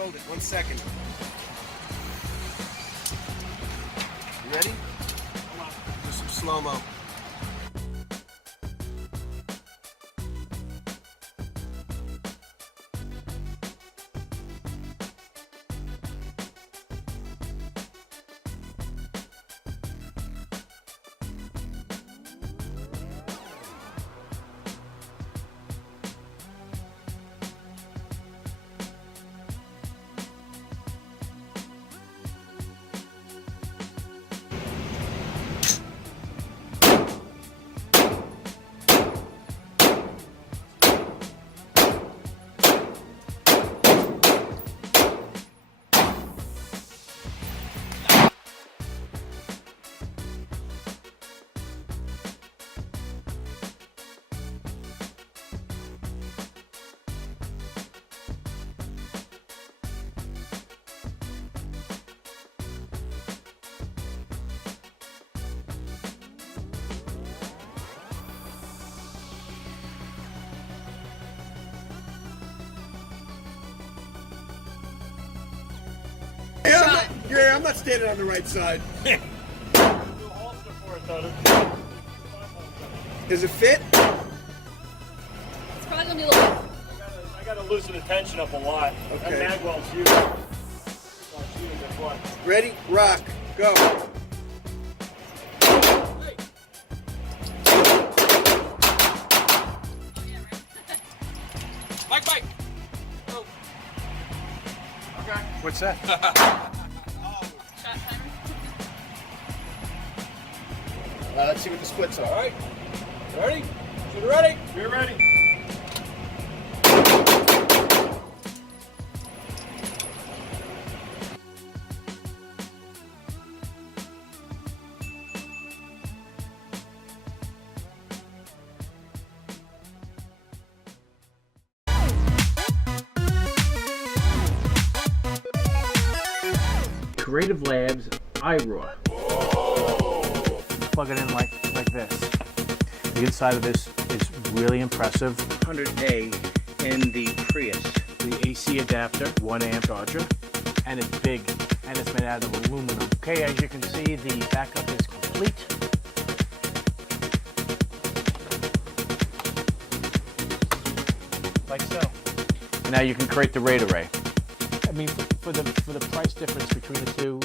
hold it 1 second. You ready? Hold on. Do some slow-mo. Yeah, I'm not standing on the right side. Does it fit? It's probably gonna be a little bit. I gotta loosen the tension up a lot. Okay. That magwell's huge. Ready? Rock. Go. Mike. Oh. Okay. What's that? Shot timer. Let's see what the splits are. All right. Ready? Shoot ready? You're ready. Creative Labs iRaw. Plug it in like this. The inside of this is really impressive. 100A in the Prius. The AC adapter, 1 amp charger, and it's big, and it's made out of aluminum. Okay, as you can see, the backup is complete. Like so. And now you can create the RAID array. I mean, for the price difference between the two,